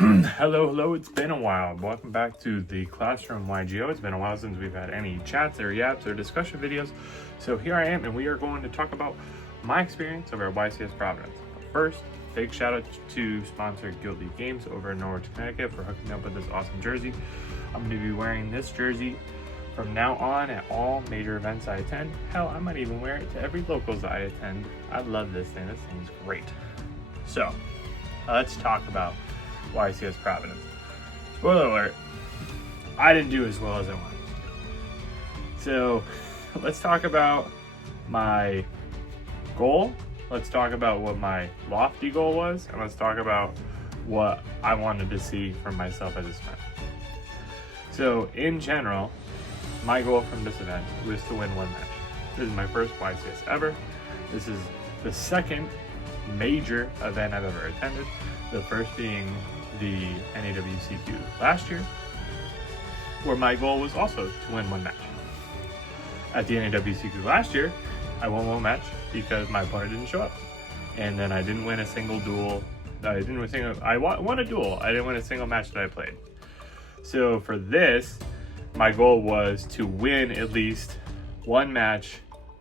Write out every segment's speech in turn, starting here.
Hello, it's been a while. Welcome back to the Classroom YGO. It's been a while since we've had any chats or yaps or discussion videos. So here I am, and we are going to talk about my experience over at YCS Providence. But first, big shout out to sponsor Guild League Games over in Norwich, Connecticut for hooking me up with this awesome jersey. I'm going to be wearing this jersey from now on at all major events I attend. Hell, I might even wear it to every locals I attend. I love this thing. This thing's great. So, let's talk about YCS Providence. Spoiler alert, I didn't do as well as I wanted to. So let's talk about my goal. Let's talk about what my lofty goal was, and let's talk about what I wanted to see from myself at this time. So in general, my goal from this event was to win one match. This is my first YCS ever. This is the second major event I've ever attended. The first being the NAWCQ last year, where my goal was also to win one match. At the NAWCQ last year, I won one match because my opponent didn't show up, and then I didn't win a single duel. I won a duel. I didn't win a single match that I played. So for this, my goal was to win at least one match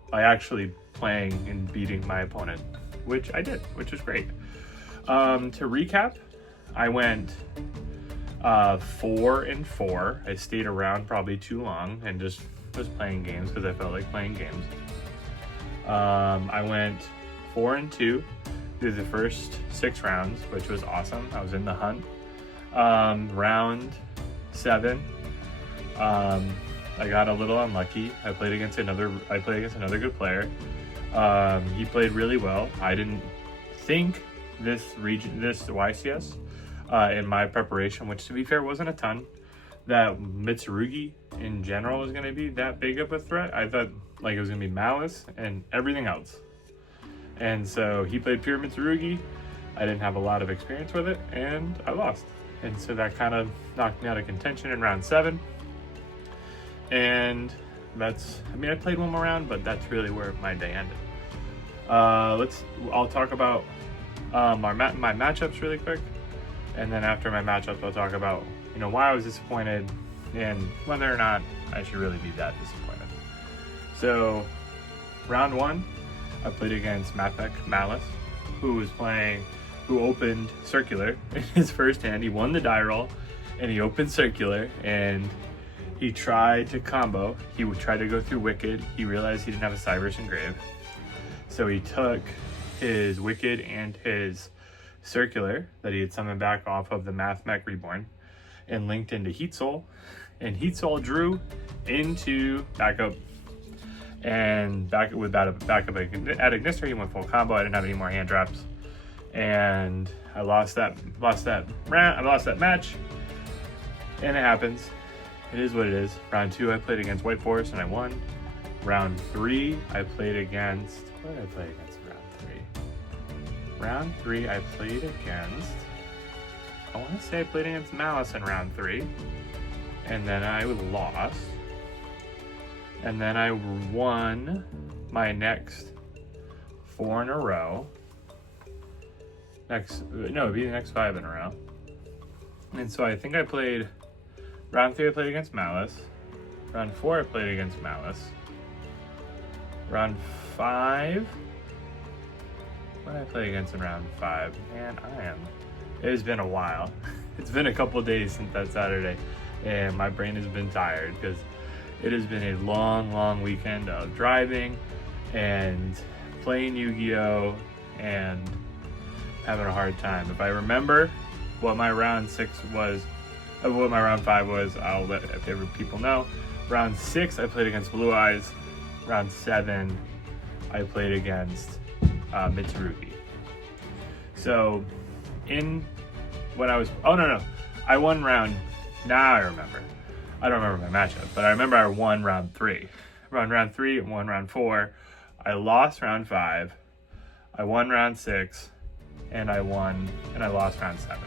by actually playing and beating my opponent, which I did, which was great. To recap, I went 4-4. I stayed around probably too long and just was playing games because I felt like playing games. I went 4-2 through the first 6 rounds, which was awesome. I was in the hunt. Round 7, I got a little unlucky. I played against another good player. He played really well. I didn't think this YCS in my preparation, which to be fair wasn't a ton, that Mitsurugi in general was going to be that big of a threat. I thought like it was going to be Maliss and everything else. And so he played pure Mitsurugi. I didn't have a lot of experience with it, and I lost. And so that kind of knocked me out of contention in round 7. And I played one more round, but that's really where my day ended. I'll talk about my matchups really quick, and then after my matchups, I'll talk about why I was disappointed and whether or not I should really be that disappointed. So, round 1, I played against Maliss, who opened circular in his first hand. He won the die roll, and he opened circular, and he tried to combo. He would try to go through Wicked. He realized he didn't have a Cybers Engrave, so he took his Wicked and his circular that he had summoned back off of the Mech Reborn and linked into Heat Soul, and Heat Soul drew into backup, and backup at Ignister. He went full combo. I didn't have any more hand drops, and I lost that match, and it happens. It is what it is. Round 2, I played against White Forest and I won. Round 3, I played against... What did I play against in round 3? Round 3, I played against... I want to say I played against Maliss in round 3. And then I lost. And then I won my next 4 in a row. It'd be the next 5 in a row. And so I think I played... Round 3, I played against Maliss. Round 4, I played against Maliss. Round 5... What did I play against in round 5? Man, it has been a while. It's been a couple days since that Saturday, and my brain has been tired because it has been a long weekend of driving and playing Yu-Gi-Oh! And having a hard time. If I remember what my round 5 was, I'll let people know. Round 6, I played against Blue Eyes. Round 7, I played against Mitsurugi. So, I won round. Now I remember. I don't remember my matchup, but I remember I won round 3. Round 3, I won round 4. I lost round 5. I won round 6, and I lost round 7.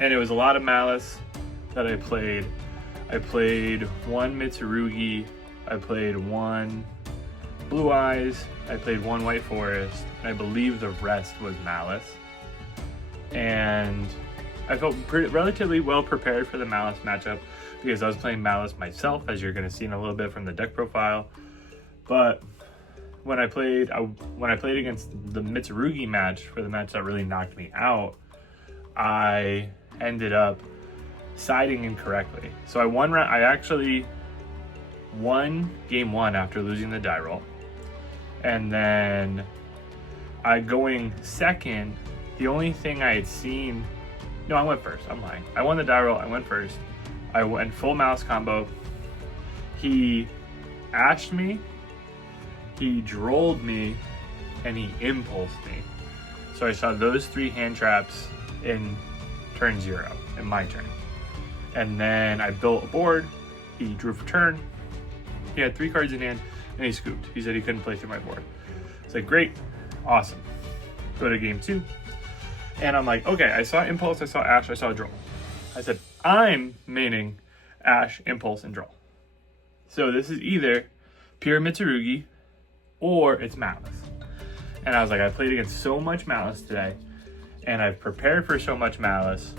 And it was a lot of Maliss that I played. I played 1 Mitsurugi. I played 1 Blue Eyes. I played 1 White Forest. I believe the rest was Maliss. And I felt relatively well prepared for the Maliss matchup because I was playing Maliss myself, as you're going to see in a little bit from the deck profile. But when I played against the Mitsurugi match, for the match that really knocked me out, I ended up siding incorrectly. So I actually won game 1 after losing the die roll. And then going second, the only thing I had seen, no, I went first, I'm lying. I won the die roll, I went first. I went full Maliss combo. He ashed me, he drolled me, and he impulsed me. So I saw those 3 hand traps in turn 0, in my turn. And then I built a board, he drew for turn, he had 3 cards in hand, and he scooped. He said he couldn't play through my board. It's like, great, awesome. Go to game 2. And I'm like, okay, I saw impulse, I saw ash, I saw draw. I said, I'm maining ash, impulse, and draw. So this is either pure Mitsurugi or it's Maliss. And I was like, I played against so much Maliss today, and I've prepared for so much Maliss.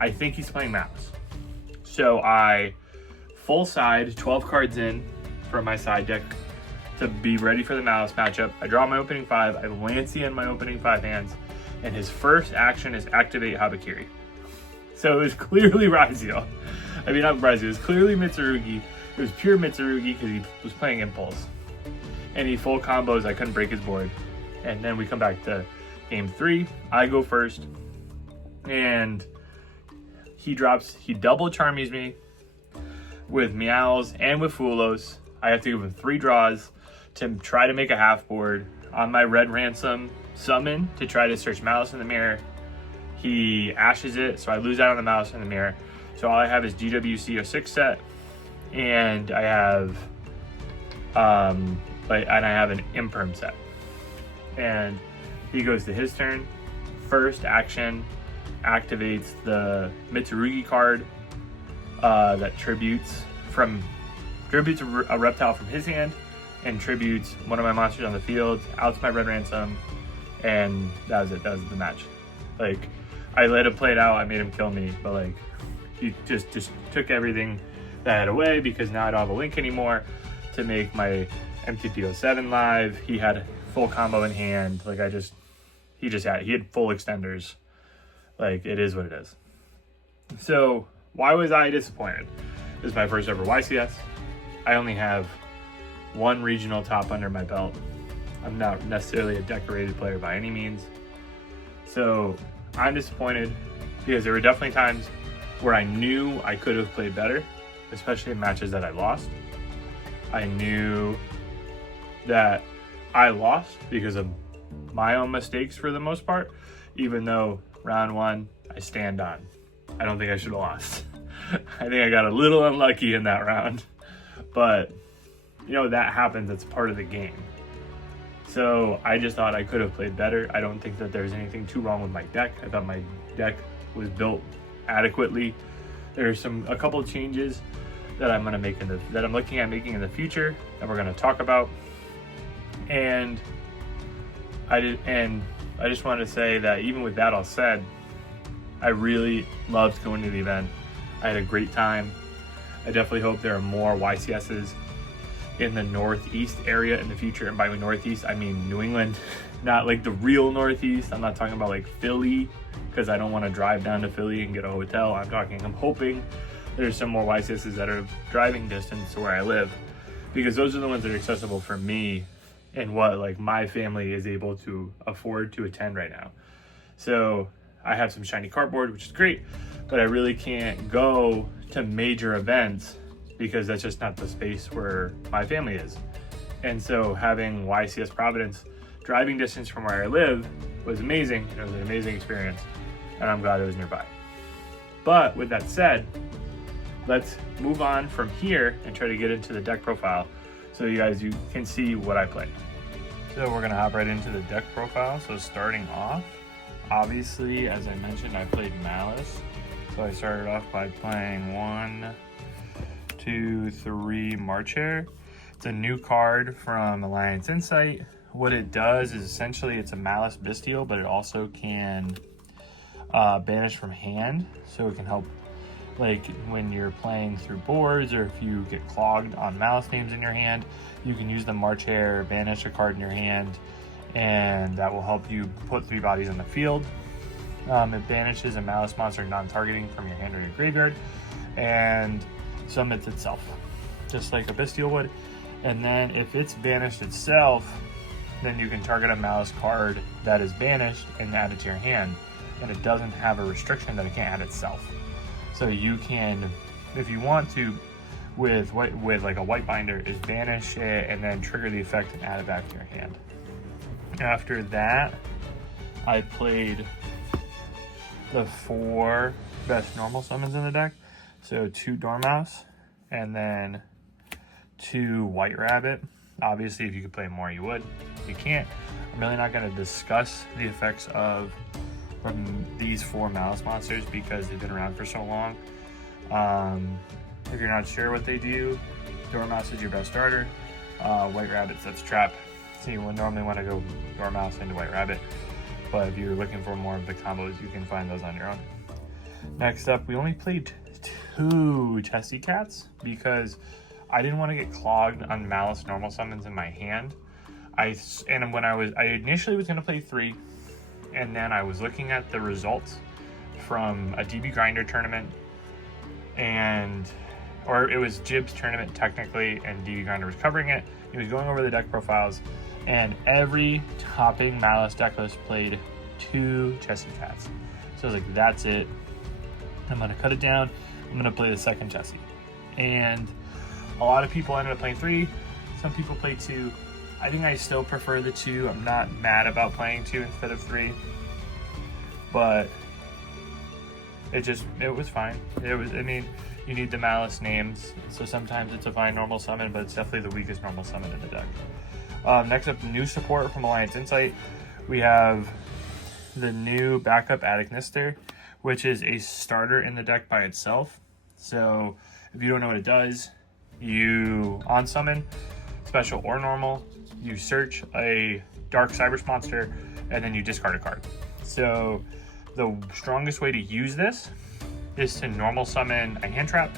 I think he's playing Maliss. So I full side 12 cards in from my side deck to be ready for the Maliss matchup. I draw my opening 5, I Lancey in my opening 5 hands, and his first action is activate Habakiri. So it was clearly Raziel. I mean, not Raziel, it was clearly Mitsurugi. It was pure Mitsurugi because he was playing Impulse. And he full combos, I couldn't break his board. And then we come back to game 3. I go first. And he double charmies me with Meows and with Fulos. I have to give him 3 draws to try to make a half board on my red ransom summon to try to search Maliss in the mirror. He ashes it, so I lose out on the Maliss in the mirror. So all I have is GWC 06 set, and I have an Imperm set. And he goes to his turn. First action activates the Mitsurugi card that tributes a reptile from his hand and tributes one of my monsters on the field, outs my red ransom, and that was it. That was the match. Like, I let him play it out, I made him kill me, but like, he just took everything that I had away because now I don't have a link anymore to make my MTP07 live. He had full combo in hand. Like, he had full extenders. Like, it is what it is. So why was I disappointed? This is my first ever YCS. I only have 1 regional top under my belt. I'm not necessarily a decorated player by any means. So I'm disappointed because there were definitely times where I knew I could have played better, especially in matches that I lost. I knew that I lost because of my own mistakes for the most part, even though round 1 I stand on. I don't think I should have lost. I think I got a little unlucky in that round, but you know, that happens. It's part of the game. So I just thought I could have played better. I don't think that there's anything too wrong with my deck. I thought my deck was built adequately. There's a couple of changes that I'm gonna make that I'm looking at making in the future that we're gonna talk about. And I just wanted to say that even with that all said, I really loved going to the event. I had a great time. I definitely hope there are more YCSs in the Northeast area in the future. And by Northeast, I mean New England, not like the real Northeast. I'm not talking about like Philly, because I don't want to drive down to Philly and get a hotel. I'm hoping there's some more YCSs that are driving distance to where I live, because those are the ones that are accessible for me and what like my family is able to afford to attend right now. So I have some shiny cardboard, which is great, but I really can't go to major events because that's just not the space where my family is. And so having YCS Providence driving distance from where I live was amazing. It was an amazing experience, and I'm glad it was nearby. But with that said, let's move on from here and try to get into the deck profile so you can see what I played. So we're gonna hop right into the deck profile. So starting off, obviously, as I mentioned, I played Maliss. So I started off by playing 1, 2, 3 March Hare. It's a new card from Alliance Insight. What it does is essentially it's a Maliss Bestial, but it also can banished from hand, so it can help like when you're playing through boards, or if you get clogged on Maliss names in your hand, you can use the March Hare, banish a card in your hand, and that will help you put 3 bodies in the field. It banishes a Maliss monster non-targeting from your hand or your graveyard, and summons itself, just like a Bestial would. And then if it's banished itself, then you can target a Maliss card that is banished and add it to your hand, and it doesn't have a restriction that it can't add itself. So you can, if you want to, with like a white binder, is banish it and then trigger the effect and add it back to your hand. After that, I played the 4 best normal summons in the deck. So 2 Dormouse and then 2 White Rabbit. Obviously, if you could play more, you would. If you can't, I'm really not going to discuss the effects of these 4 Maliss monsters because they've been around for so long. If you're not sure what they do, Dormouse is your best starter. White Rabbit sets trap, so you would normally want to go Dormouse into White Rabbit. But if you're looking for more of the combos, you can find those on your own. Next up, we only played 2 Chesty Cats because I didn't want to get clogged on Maliss normal summons in my hand. I initially was going to play 3, and then I was looking at the results from a DB Grinder tournament, or it was Jib's tournament technically, and DB Grinder was covering it. He was going over the deck profiles, and every topping Maliss deck list played 2 Chesty Cats. So I was like, that's it. I'm going to cut it down. I'm going to play the second Chesty. And a lot of people ended up playing 3. Some people played 2. I think I still prefer the 2. I'm not mad about playing 2 instead of 3. But it was fine. You need the Maliss names. So sometimes it's a fine normal summon, but it's definitely the weakest normal summon in the deck. Next up, new support from Alliance Insight. We have the new backup Attic Nister, which is a starter in the deck by itself. So if you don't know what it does, you on summon, special or normal, you search a Dark Cybers monster, and then you discard a card. So the strongest way to use this is to normal summon a hand trap,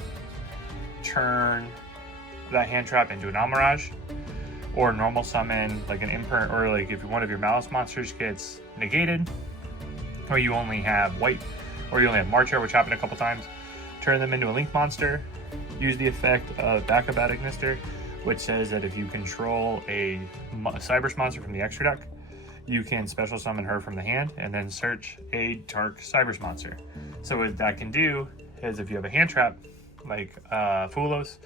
turn that hand trap into an Almirage, or normal summon like an imprint, or like if one of your Maliss monsters gets negated, or you only have white, or you only have Marcher, which happened a couple times, turn them into a Link monster, use the effect of backup Attic Nister, which says that if you control a Cybers monster from the extra deck, you can special summon her from the hand and then search a Dark Cybers monster. So what that can do is if you have a hand trap, like Fulos,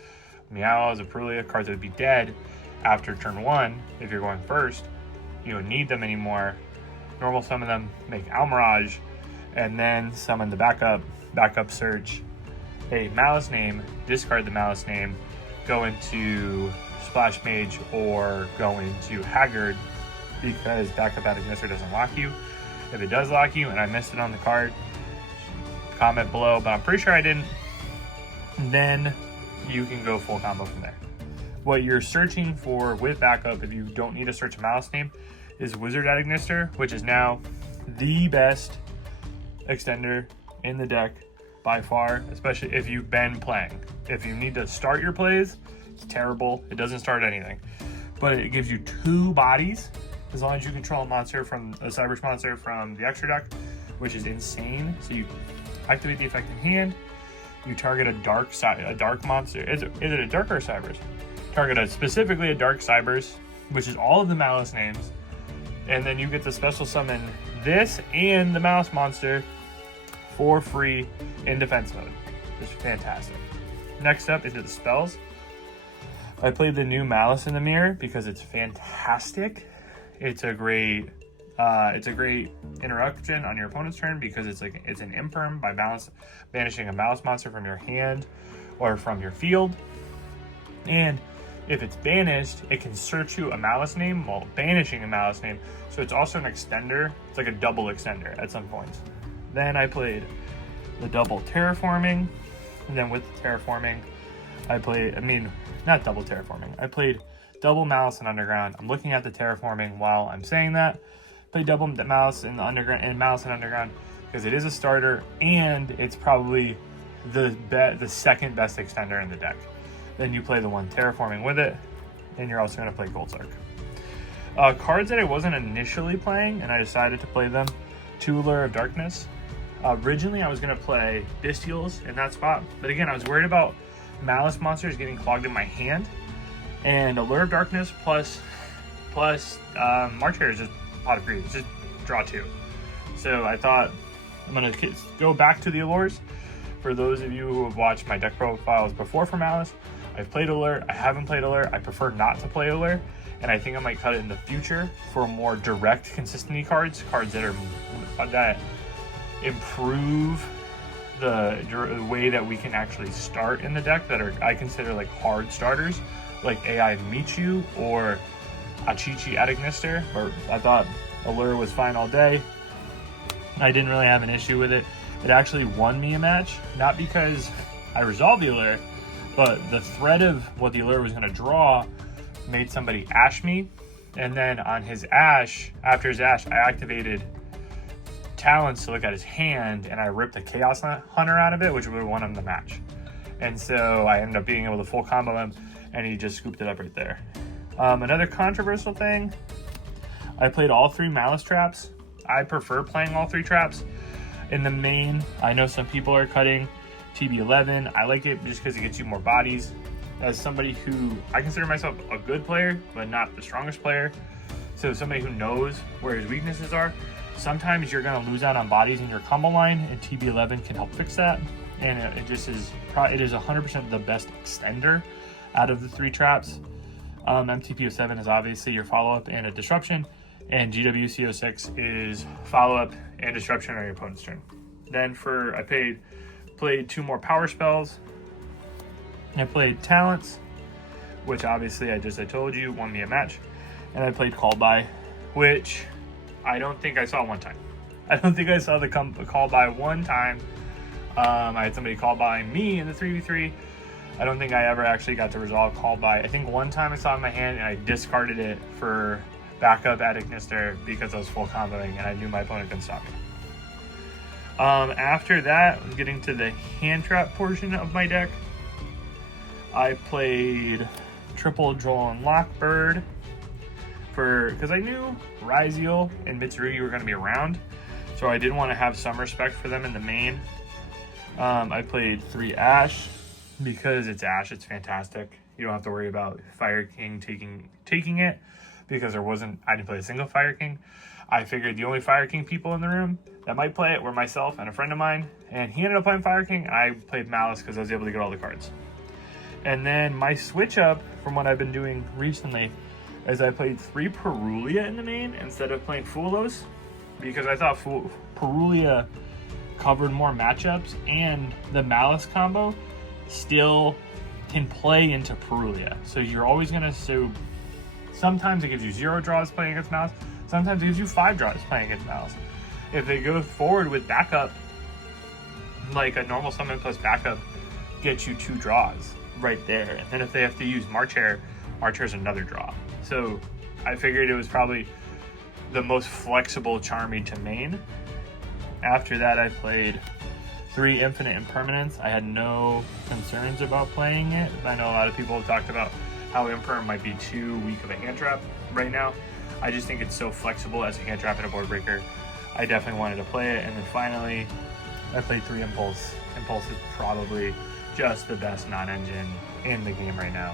Meows, Apulia, cards that would be dead after turn 1, if you're going first, you don't need them anymore. Normal summon them, make Almirage, and then summon the backup search a Maliss name, discard the Maliss name, go into Splash Mage or go into Haggard, because backup Attic Nister doesn't lock you. If it does lock you and I missed it on the card, comment below, but I'm pretty sure I didn't, then you can go full combo from there. What you're searching for with backup, if you don't need to search a Maliss name, is Wizard Attic Nister, which is now the best extender in the deck by far, especially if you've been playing. If you need to start your plays, it's terrible. It doesn't start anything, but it gives you 2 bodies as long as you control a monster from a Cybers monster from the extra deck, which is insane. So you activate the effect in hand, you target a dark monster. Is it a dark or a Cybers? Target specifically a Dark Cybers, which is all of the Maliss names, and then you get to special summon this and the Maliss monster for free in defense mode. It's fantastic. Next up into the spells. I played the new Maliss in the Mirror because it's fantastic. It's a great interruption on your opponent's turn because it's an imperm by banishing a Maliss monster from your hand or from your field. And if it's banished, it can search you a Maliss name while banishing a Maliss name. So it's also an extender. It's like a double extender at some points. Then I played the double terraforming. And then with the terraforming, I played double Maliss and Underground. I'm looking at the terraforming while I'm saying that. Play double Maliss in the Underground and Maliss and Underground because it is a starter and it's probably the second best extender in the deck. Then you play the one Terraforming with it, and you're also going to play Goldsark. Cards that I wasn't initially playing, and I decided to play them, 2 Allure of Darkness. Originally, I was going to play Bestials in that spot, but again, I was worried about Maliss monsters getting clogged in my hand, and Allure of Darkness plus March Hare is just pot of greed. It's just draw 2. So I thought I'm going to go back to the Allures. For those of you who have watched my deck profiles before for Maliss, I've played Allure, I haven't played Allure, I prefer not to play Allure, and I think I might cut it in the future for more direct consistency cards that improve the way that we can actually start in the deck, that are, I consider, like hard starters, like AI Michu or Achichi Adignister. Or I thought Allure was fine all day. I didn't really have an issue with it. It actually won me a match, not because I resolved the Allure, but the threat of what the Allure was going to draw made somebody ash me, and then on his ash, after his ash, I activated Talons to look at his hand, and I ripped a Chaos Hunter out of it, which would have won him the match. And so I ended up being able to full combo him, and he just scooped it up right there. Another controversial thing, I played all 3 Maliss traps. I prefer playing all 3 traps. In the main, I know some people are cutting TB11. I like it just because it gets you more bodies. As somebody who, I consider myself a good player, but not the strongest player, so somebody who knows where his weaknesses are, sometimes you're going to lose out on bodies in your combo line, and TB11 can help fix that. And it is 100% the best extender out of the 3 traps. MTP07 is obviously your follow-up and a disruption, and GWC06 is follow-up and disruption on your opponent's turn. Then I played 2 more power spells. I played Talents, which obviously I told you won me a match, and I played Call By, which I don't think I saw one time. I don't think I saw the Call By one time. I had somebody call by me in the 3v3. I don't think I ever actually got to resolve Call By. I think one time I saw it in my hand and I discarded it for backup at Ignister because I was full comboing and I knew my opponent couldn't stop me. After that, getting to the hand trap portion of my deck, I played triple Droll and Lockbird because I knew Ryziel and Mitsurugi were going to be around, so I did want to have some respect for them in the main. I played 3 Ash because it's Ash, it's fantastic. You don't have to worry about Fire King taking it because I didn't play a single Fire King. I figured the only Fire King people in the room that might play it were myself and a friend of mine, and he ended up playing Fire King, and I played Maliss because I was able to get all the cards. And then my switch up from what I've been doing recently is I played 3 Perulia in the main instead of playing Fulos, because I thought Perulia covered more matchups, and the Maliss combo still can play into Perulia. So you're always going to... sometimes it gives you 0 draws playing against Maliss. Sometimes it gives you 5 draws playing against Maliss. If they go forward with backup, like a normal summon plus backup gets you 2 draws right there. And then if they have to use March Hare is another draw. So I figured it was probably the most flexible Charmy to main. After that, I played 3 Infinite Impermanence. I had no concerns about playing it. I know a lot of people have talked about how Imperm might be too weak of a hand trap right now. I just think it's so flexible as a hand trap and a board breaker. I definitely wanted to play it. And then finally, I played 3 Impulse. Impulse is probably just the best non-engine in the game right now.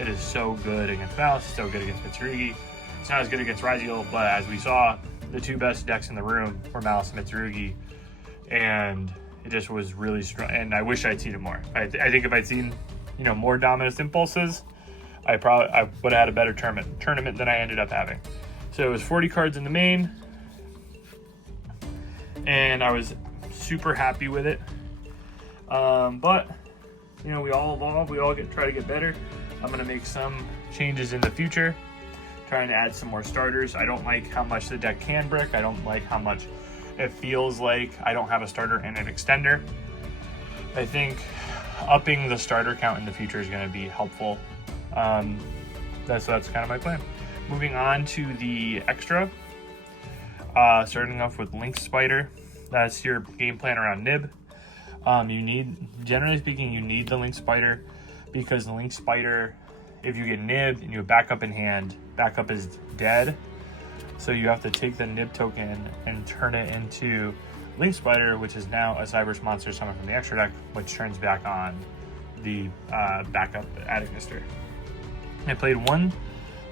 It is so good against Maliss, so good against Mitsurugi. It's not as good against Ryziel, but as we saw, the 2 best decks in the room were Maliss and Mitsurugi, and it just was really strong. And I wish I'd seen it more. I think if I'd seen, more Dominus Impulses, I would have had a better tournament than I ended up having. So it was 40 cards in the main, and I was super happy with it. But we all evolve. We all try to get better. I'm gonna make some changes in the future, trying to add some more starters. I don't like how much the deck can brick. I don't like how much it feels like I don't have a starter and an extender. I think upping the starter count in the future is going to be helpful. That's kind of my plan. Moving on to the extra, starting off with Lynx Spider. That's your game plan around nib. Generally speaking, you need the Link Spider, because the Link Spider, if you get nibbed and you have backup in hand, backup is dead. So you have to take the nib token and turn it into Link Spider, which is now a Cyberse monster summoned from the extra deck, which turns back on the backup Attic Mister. I played one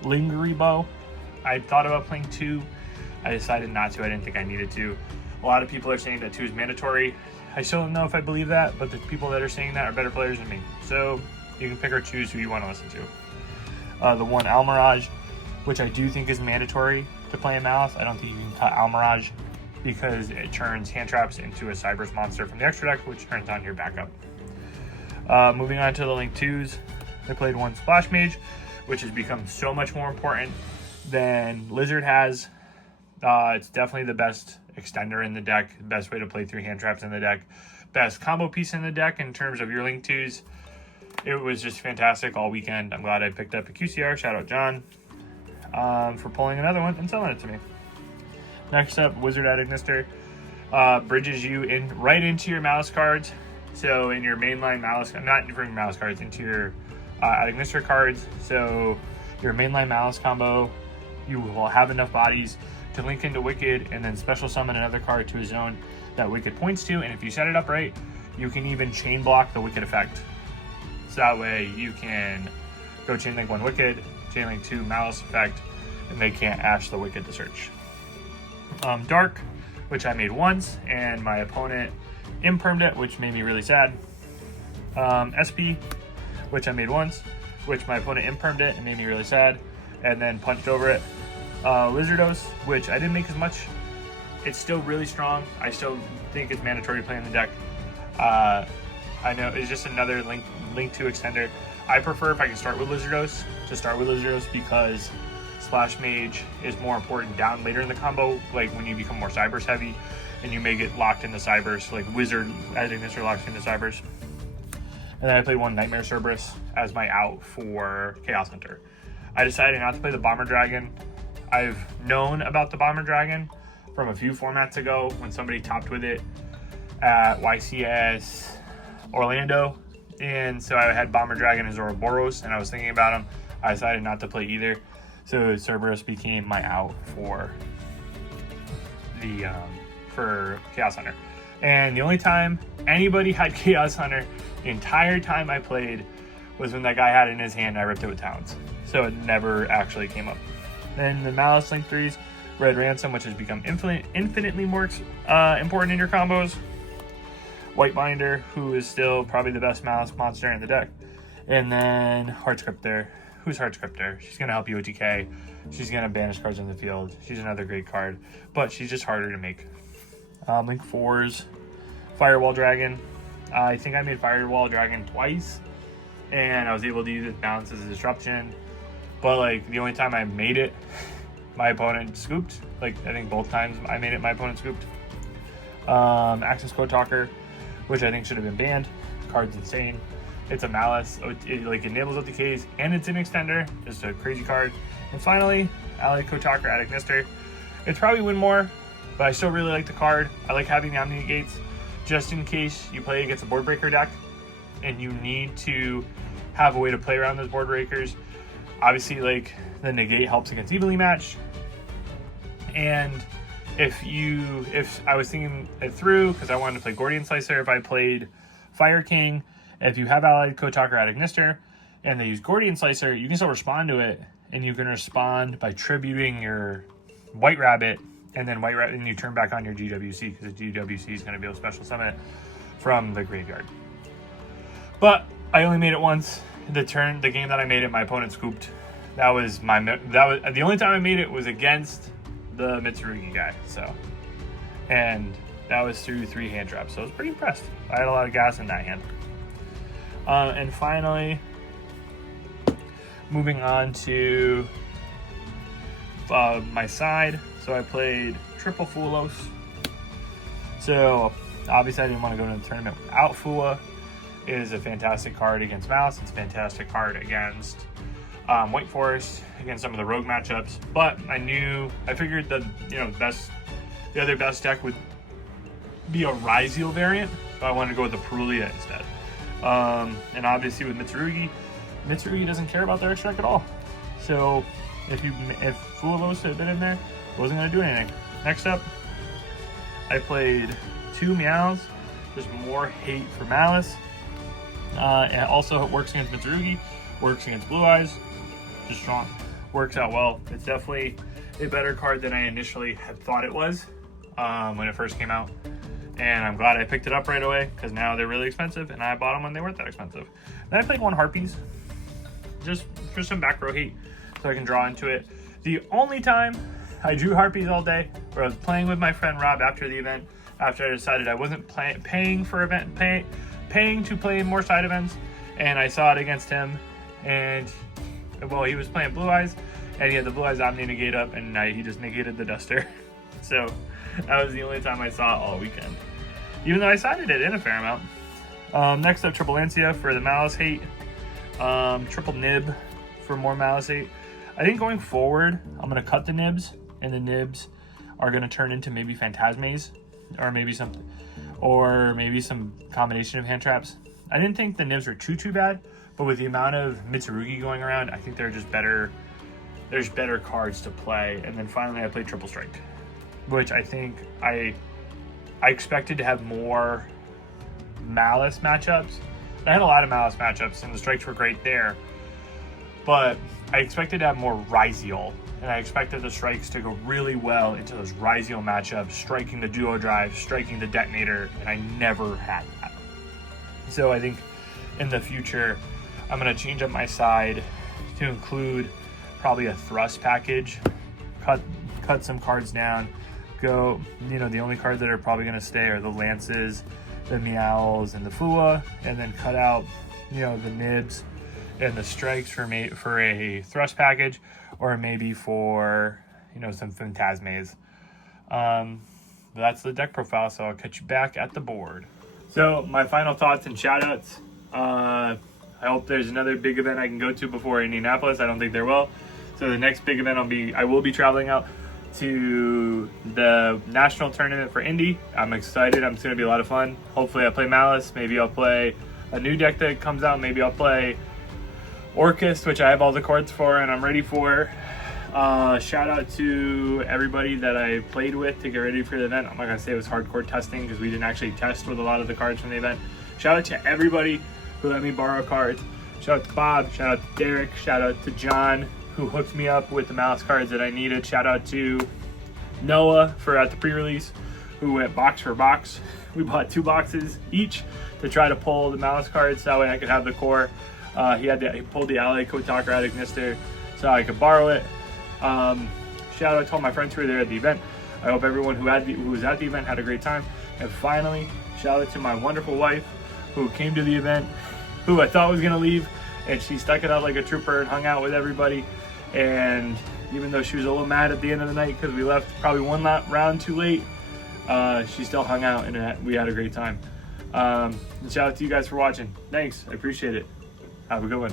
Lingery Bow. I thought about playing 2. I decided not to. I didn't think I needed to. A lot of people are saying that 2 is mandatory. I still don't know if I believe that, but the people that are saying that are better players than me. So you can pick or choose who you want to listen to. The one Almirage, which I do think is mandatory to play in Maliss. I don't think you can cut Almirage because it turns hand traps into a Cyberse monster from the extra deck, which turns on your backup. Moving on to the Link 2s, I played one Splash Mage, which has become so much more important than Lizard has. It's definitely the best extender in the deck, best way to play 3 hand traps in the deck, best combo piece in the deck in terms of your Link 2s. It was just fantastic all weekend. I'm glad I picked up a QCR. Shout out John for pulling another one and selling it to me. Next up, Wizard Attic Mister bridges you right into your Maliss cards. So in your mainline Maliss, not from Maliss cards, into your Attic Mister cards. So your mainline Maliss combo, you will have enough bodies to link into Wicked and then special summon another card to a zone that Wicked points to. And if you set it up right, you can even chain block the Wicked effect. So that way you can go chain link 1 Wicked, chain link 2 Maliss effect, and they can't ash the Wicked to search. Dark, which I made once, and my opponent impermed it, which made me really sad. SP, which I made once, which my opponent impermed it and made me really sad, and then punched over it. Lizardos, which I didn't make as much. It's still really strong. I still think it's mandatory to play in the deck. I know it's just another Link 2 extender. I prefer, if I can start with Lizardos, to start with Lizardos, because Splash Mage is more important down later in the combo, like when you become more Cyberse heavy and you may get locked into Cyberse, like Wizard Attic Mister locks into Cyberse. And then I played one Nightmare Cerberus as my out for Chaos Hunter. I decided not to play the Bomber Dragon. I've known about the Bomber Dragon from a few formats ago when somebody topped with it at YCS Orlando. And so I had Bomber Dragon as Ouroboros, and I was thinking about him. I decided not to play either. So Cerberus became my out for the for Chaos Hunter. And the only time anybody had Chaos Hunter the entire time I played was when that guy had it in his hand and I ripped it with Talons. So it never actually came up. Then the Maliss Link 3s, Red Ransom, which has become infinitely more important in your combos. White Binder, who is still probably the best Maliss monster in the deck. And then Heartscriptor. Who's Heartscriptor? She's going to help you with DK. She's going to banish cards in the field. She's another great card, but she's just harder to make. Link 4s, Firewall Dragon. I think I made Firewall Dragon twice, and I was able to use it balance as a disruption. But like the only time I made it, my opponent scooped. Like I think both times I made it, my opponent scooped. Access Code Talker, which I think should have been banned. The card's insane. It's a Maliss. It like enables OTKs and it's an extender. Just a crazy card. And finally, Allied Code Talker Attic Mister. It's probably win more, but I still really like the card. I like having the Omni Negates just in case you play against a board breaker deck and you need to have a way to play around those board breakers. Obviously, like the negate helps against evenly matched. And if I was thinking it through, because I wanted to play Gordian Slicer, if I played Fire King, if you have Allied Code Talker Attic Mister and they use Gordian Slicer, you can still respond to it, and you can respond by tributing your White Rabbit, and then White Rabbit, and you turn back on your GWC, because the GWC is going to be able to special summon it from the graveyard. But I only made it once. The game that I made it, my opponent scooped. That was the only time I made it was against the Mitsurugi guy. So, and that was through 3 hand traps. So I was pretty impressed. I had a lot of gas in that hand. And finally, moving on to my side. So I played Triple Fulos. So obviously I didn't want to go to the tournament without Fua. It is a fantastic card against Maliss. It's a fantastic card against White Forest, against some of the rogue matchups. But I figured that the other best deck would be a Ryziel variant, so I wanted to go with the Perulia instead. And obviously with Mitsurugi doesn't care about their extract at all. So if Fualos had been in there, it wasn't going to do anything. Next up, I played 2 Meows. There's more hate for Maliss. And also it works against Mitsurugi, works against Blue Eyes, just strong. Works out well. It's definitely a better card than I initially had thought it was when it first came out. And I'm glad I picked it up right away because now they're really expensive and I bought them when they weren't that expensive. Then I played 1 Harpies just for some back row heat so I can draw into it. The only time I drew Harpies all day where I was playing with my friend Rob after the event, after I decided I wasn't paying to play in more side events, and I saw it against him, and well, he was playing Blue Eyes and he had the Blue Eyes Omni negate up and he just negated the Duster. So that was the only time I saw it all weekend, even though I sided it in a fair amount. Next up, Triple Lancia for the Maliss hate. Triple Nib for more Maliss hate. I think going forward, I'm going to cut the nibs, and the nibs are going to turn into maybe Phantasmes, or maybe some combination of hand traps. I didn't think the nibs were too bad, but with the amount of Mitsurugi going around, I think they're just better. There's better cards to play. And then finally, I played Triple Strike, which I think I expected to have more Maliss matchups. I had a lot of Maliss matchups, and the strikes were great there. But I expected to have more Ryziel, and I expected the strikes to go really well into those Ryziel matchups, striking the duo drive, striking the detonator, and I never had that. So I think in the future, I'm going to change up my side to include probably a thrust package, cut some cards down, go, the only cards that are probably going to stay are the Lances, the Meows, and the Fua, and then cut out, the nibs and the strikes for a thrust package, or maybe for some Phantasmes. That's the deck profile, so I'll catch you back at the board. So my final thoughts and shoutouts. I hope there's another big event I can go to before Indianapolis. I don't think there will. So the next big event I will be traveling out to the national tournament for Indy. I'm excited. It's going to be a lot of fun. Hopefully I play Maliss. Maybe I'll play a new deck that comes out. Maybe I'll play Orcust, which I have all the cards for and I'm ready for. Shout out to everybody that I played with to get ready for the event. I'm not going to say it was hardcore testing because we didn't actually test with a lot of the cards from the event. Shout out to everybody who let me borrow cards. Shout out to Bob. Shout out to Derek. Shout out to John, who hooked me up with the Maliss cards that I needed. Shout out to Noah for at the pre-release, who went box for box. We bought 2 boxes each to try to pull the Maliss cards. That way I could have the core. He pulled the Ally Kotaker out of Gnister so I could borrow it. Shout out to all my friends who were there at the event. I hope everyone who was at the event had a great time. And finally, shout out to my wonderful wife who came to the event, who I thought was going to leave, and she stuck it out like a trooper and hung out with everybody. And even though she was a little mad at the end of the night because we left probably one round too late, she still hung out and we had a great time. And shout out to you guys for watching. Thanks, I appreciate it. Have a good one.